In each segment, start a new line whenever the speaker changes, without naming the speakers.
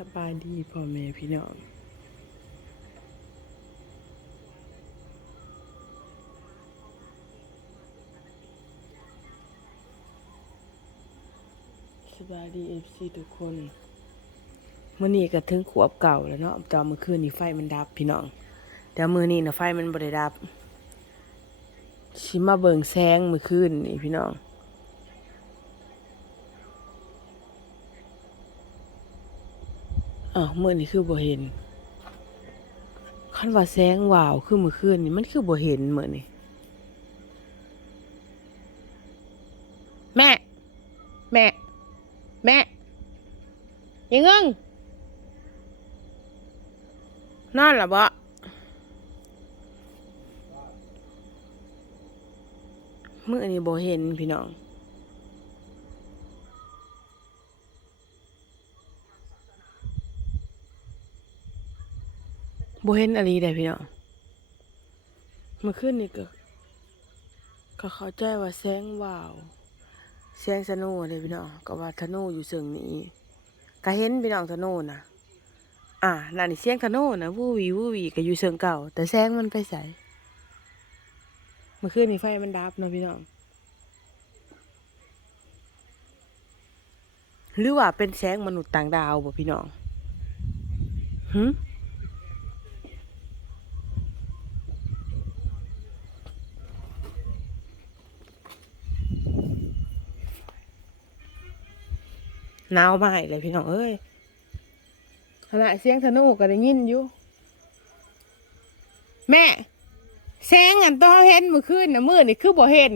สบายดีพ่อแม่พี่น้องสบายดีเอฟซีทุกคนมื่อนี้ก็ถึงขวบเก่าแล้วเนาะตอนเมื่อคืนนี้ไฟมันดับพี่น้องแต่มือนี้นะไฟมันบ่ได้ดับชิมาเบิงแสงเมื่อคืนนี่พี่น้อง เอ้าวมื่อนี้คือบ่เห็นคันว่าแสงวาวคือมือคืนนี่มันคือบ่เห็นเหมือนนี่แม่ แม่ แม่ยังงิงนอนหรอบ่มื่อนี้บ่เห็นพี่น้อง บ่เห็นอะไรได้พี่น้องเมื่อคืนนี่ก็ก็เข้าใจว่าแสงวาวแสงสโนเลยพี่น้องก็ว่าธนูอยู่เชิงนี้ก็เห็นพี่น้องธนูนะอ่านั่นนี่เสียงธนูนะวู้วีวู้วีก็อยู่เชิงเก่า แต่แสงมันไปใสเมื่อคืนนี่ไฟมันดับเนาะพี่น้องหรือว่าเป็นแสงมนุษย์ต่างดาวบ่พี่น้องหึ หนาวมาอีกเลยพี่น้องเอ้ยขณะเสียงธนูก็ได้ยินอยู่ แม่แสงอันตัวเห็นเมื่อคืนนะมือนี่คือบ่เห็น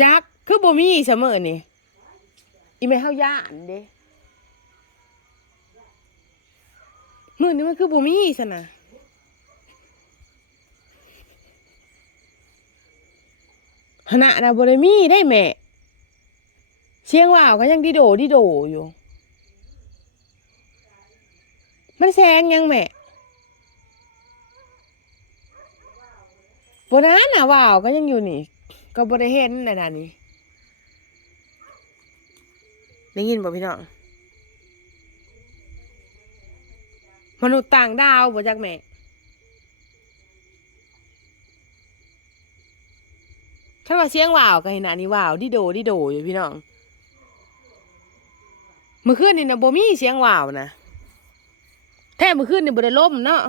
จักคือบ่มีเสมอนี่อีไม่เฮาย่านเด้มือนี่มันคือบ่มีซะนะ ขณะนะบริมีได้แม่ เชียงว่าวก็ยังดิโดดิโดอยู่ มันแซงยังแม่บนนั้นน่ะว่าวก็ยังอยู่นี่ ก็บริเห็นในนั้นนี่ได้ยินบ่พี่น้องมนุษย์ต่างดาวบ่จักแม่ ถ้า ว่าเสียงว่าวก็เห็นอันนี้ว่าวดิโดดิโดอยู่พี่น้องเมื่อคืนนี่นะโบมีเสียงว่าวนะแท้เมื่อคืนนี่บ่ได้ล่มเนาะ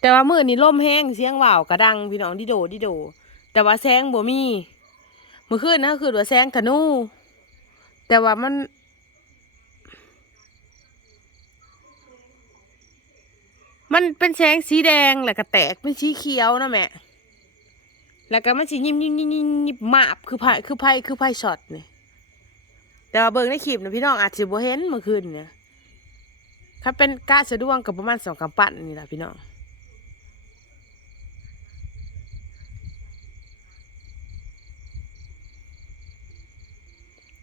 แต่ว่ามื้อนี้ล่มแห้งเสียงว่าวกระดังพี่น้องดิโดดิโด แต่ว่าแสงบ่มีเมื่อคืนนะคือว่าแสงธนู แต่ว่ามัน มันเป็นแสงสีแดงแล้วก็แตกเป็นสีเขียวนะแม่ แล้วก็มันสียิบยิบยิบยิบยิบมาบคือไพ่คือไพ่คือไพ่ช็อตนี่แต่ว่าเบิ่งในคลิปนะพี่น้องอาจจะบ่เห็นเมื่อคืนเนี่ยถ้าเป็นกาสะดวงกับประมาณสองกำปั้นนี่แหละพี่น้อง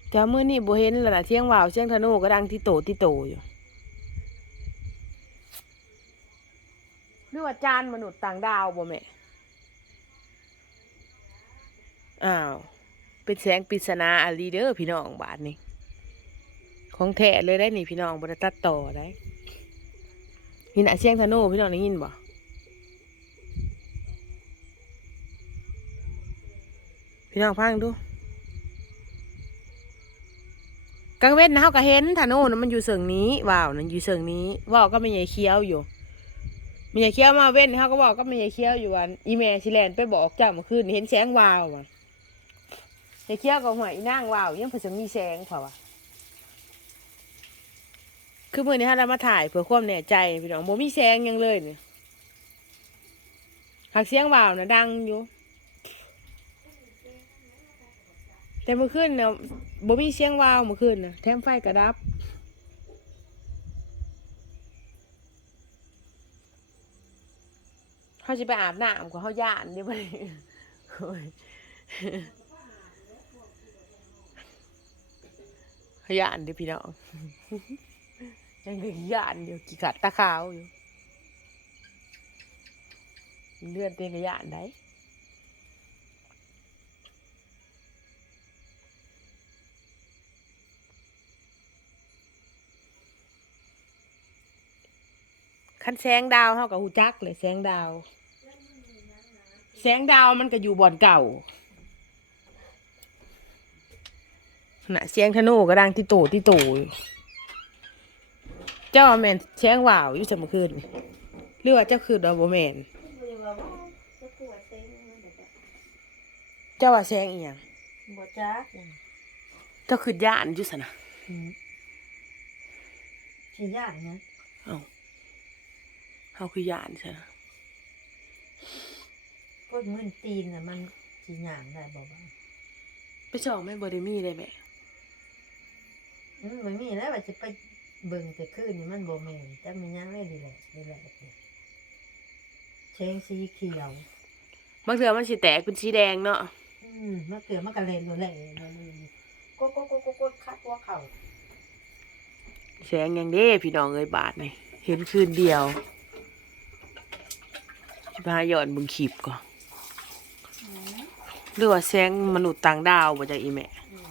แต่ว่ามื่อนี้บ่เห็นแล้วนะเสียงว่าวเสียงธนูก็ดังที่โตที่โตอยู่ หรือว่าจานมนุษย์ต่างดาวบ่แม่ อ้าว เป็นแสงปริศนาอาลีเดอร์พี่น้องบาทนี่ของแท้เลยได้นี่พี่น้องบ่ได้ตัดต่อได้นี่นะเสียงธนูพี่น้องได้ยินบ่พี่น้องฟังดูกลางเว้นนะเฮาก็เห็นธนูนะมันอยู่เสิงนี้ว้าวนั่นอยู่เสิงนี้ว้าวก็ไม่ใหญ่เคี้ยวอยู่ มียายเคี้ยวมาเว้นเขาก็บอกก็มียายเคี้ยวอยู่วันอีเมชิแลนไปบอกเจ้าเมื่อคืนเห็นแสงวาวว่ะยายเคี้ยวก็หวยนั่งวาวยังเพิ่งจะมีแสงเปล่าวะคือมื่อนี้เรามาถ่ายเพื่อความแน่ใจพี่น้องโมมีแสงยังเลยเนี่ยหากเสียงวาวนะดังอยู่ แต่เมื่อคืนเนี่ยโมมีเสียงวาวเมื่อคืนนะแถมไฟกระดับาจะไปอาบน้ำกับเขาย่านนี่ไปขย่านดิพี่น้องยังขยานอยู่กี่ขัดตาขาวอยู่เลื่อนเตียงย่านได้ขันแสงดาวเขากับหูจักเลยแสงดาว แสงดาวมันก็อยู่บ่อนเก่าน่ะเสียงธนูก็ดังที่โตที่โตอยู่เจ้าว่าแม่นแสงว่าวอยู่สมอคืนนี่หรือว่าเจ้าคือดอกบ่แม่น
บ่ได้ว่าว่าจะปวดเต็มมันแบบว่า
เจ้าว่าแสงอีหยัง
บ่จักนั่น
เจ้าคือย่านอยู่ซะนะ
อืมสิย่านนะ
เอ้าเฮาคือย่านซะนะ
พ วกมึนตีนน่ะมันสิย่านได้บ่บ่า
ไปส่องแม่บ่ได้มีได้แม่
อืมมันมีแล้วว่าจะไปเบิ่งแต่คืนนี่มันบ่แม่นแต่มันยังไม่ดีแหละดีแหละเชงสีเขียว
บางเทื่อมันสิแตกเป็นสีแดงเนาะ
อืมมะเขือมะกะเลนตัวแหล่ตัวนี้กดกดกดกดกดคัดตัวเข่า
แสงหยังเด้พี่น้องเอ้ยบาทนี่เห็นคืนเดียวสิพาย้อนเบิ่งคลิปก่อน
อืม
หรือว่าแสงมนุษย์ต่างดาวบ่จักอีแม่
อืม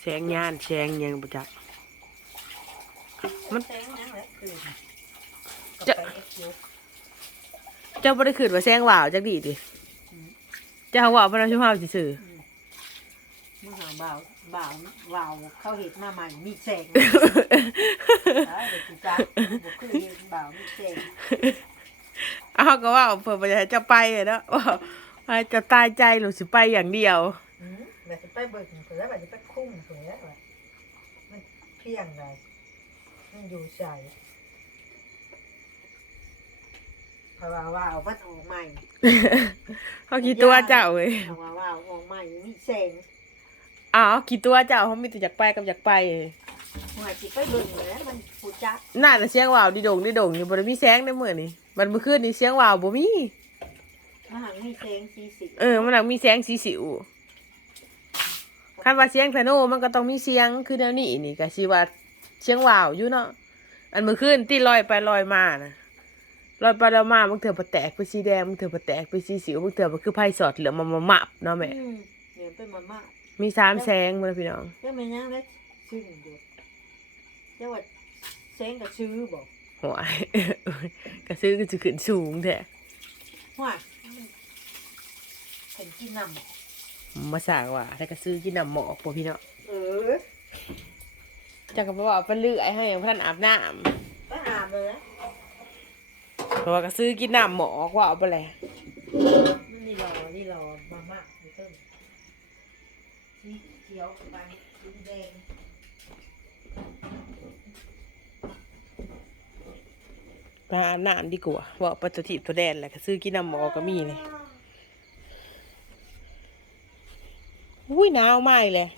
แสงยานแสงหยังบ่จักมัน
แสงนั่นแหละคืน
จะ
ก็ไปเอ็กซ์อยู่
เจ้าบ่ได้คิดว่าแสงว่าวจักดีติเจ้าว่าบ่นำชุมเฮาซื่อ
มึงหาบ่าวบ่าวบ่าวเข้าเห็ดมาใหม่มีแสง
ๆ
อ่าเด็กจ้าบ่คือเห็ดบ่าวมีแสง
เอาก็ว่าเพิ่นบ่อยากให้เจ้าไปอะเนาะ ว่าจ้าตายใจหรือสิไปอย่างเดียว
อืมแบบจะไปเบิ่งเผื่อแบบจะไปคุ้มเผื่อแบบมันเพียงไรมันอยู่ใส่เพราะว่าว่าวมันออกใหม่
เขากี่ตัวเจ้าเว้ย
เพราะว่าว่าวออกใหม่มีแสง
อ๋อกี่ตัวเจ้าเขามีแต่อยากไปกับอยากไป
หัวจิไปเบิ่งเลยมันปูจัก
น่าจะเสียงว่าวดีดงดีดงอยู่บ่ได้มีแสงในเมื้อนี้มันเมื่อคืนนี้เสียงว่าวบ่มี
มันหังมีแสงสีสี
เออ มันหักมีแสงสีสิวคันว่าเสียงธนูมันก็ต้องมีเสียงคือแนวนี้นี่ก็สิว่าเสียงว่าวอยู่เนาะอันเมื่อคืนที่ลอยไปลอยมานะลอยไปลอยมาบางเถื่อบ่แตกเป็นสีแดงบางเถื่อบ่แตกเป็นสีสิวบางเถื่อบ่คือไพ่สอดเหลืองมามามับเนาะแม่
อืมเนี่ยเป็นมาม่า
มีสามแสงมื้อพี่น้อง
เจ้าแม่ยังได้ซื้ออยู่เจ้าว่าแสงก็ซื้อบอก
หวายก็ซื้อก็จะขึ้นสูงแท้
ว่าเป็น กินน้ำ
มาสร้างว่าแล้วก็ซื้อกินน้ำหมอกพวกพี่เนาะ
เออ
จักก็บ่ว่าไปเลื่อยให้ยังท่านอาบน้ำ
ก็อาบเลยนะ
เพราะว่าก็ซื้อกินน้ำหมอกว่าเอาไปเลย
มันนี่รอนี่รอมาม่าดูต้นสีเขียวไปสีแดง
ไปอาบน้ำดีกว่าว่าปฏิทินตัวแดนแหละก็ซื้อกินน้ำหมอกก็มีเลย อุ้ยหนาวมากเลย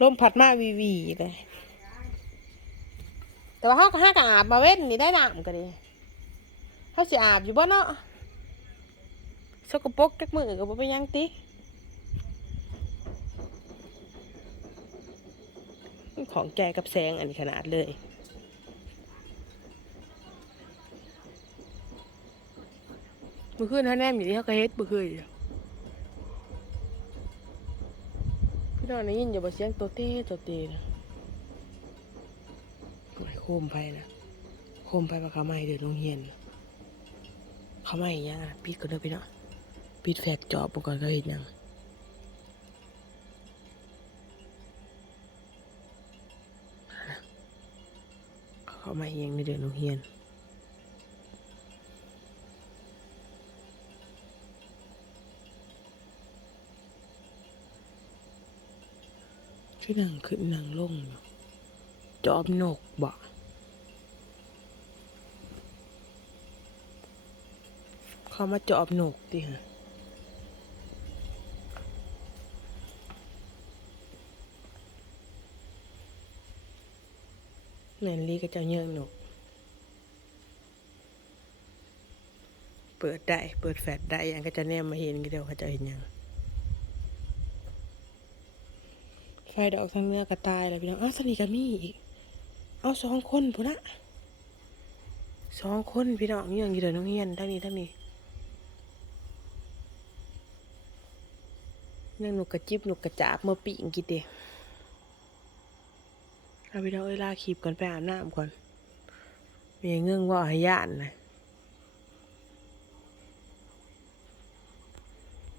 ลมพัดมาวีวีเลยแต่ว่าเขาก็ห้ากอาบมาเว้นนี่ได้น้ำก็ดีเขาสิอาบอยู่บ่เนาะสกปรกจักมือก็บ่ไปยังติของแกกับแสงอันนี้ขนาดเลยเมื่อคืนท่าแนมอยู่ที่เขาก็เฮ็ดเมื่อคืนอยู่ น้องได้ยินอย่าบ่เสียงโตเต้โตเต้นะโอ้ยโคมไปนะโคมไปว่าขาไม่เดินโรงเรียนเขาไม่ยังอะปิดก่อนเด้อพี่น้องปิดแฟลชจอบก่อนก็เห็นยังเขาไม่ยังในเดินโรงเรียน ที่นั่งขึ้นนังลงจอบนกบ่เขามาจอบนกดิฮะแมนลีก็จะเยื่องนก เปิดได้ เปิดแฟลชได้ยังก็จะแนมมาเห็นก็เดียวเขาจะเห็นยัง ไฟดอกทางเนื้อกระตายแล้วพี่น้องอ้าวสนิกับมี่อีก เอาสองคนพุ่นะสองคนพี่น้องนี่ยังอยู่เดินน้องเฮียนทั้งนี้ทั้งนี้ยังหนุกกระจิบหนุกกระจาบเมื่อปีงกี่เดะเอาพี่น้องเอ้ยลาขีบก่อนไปอาบน้ำก่อนมีเงื่งว่าให้ย่านนะ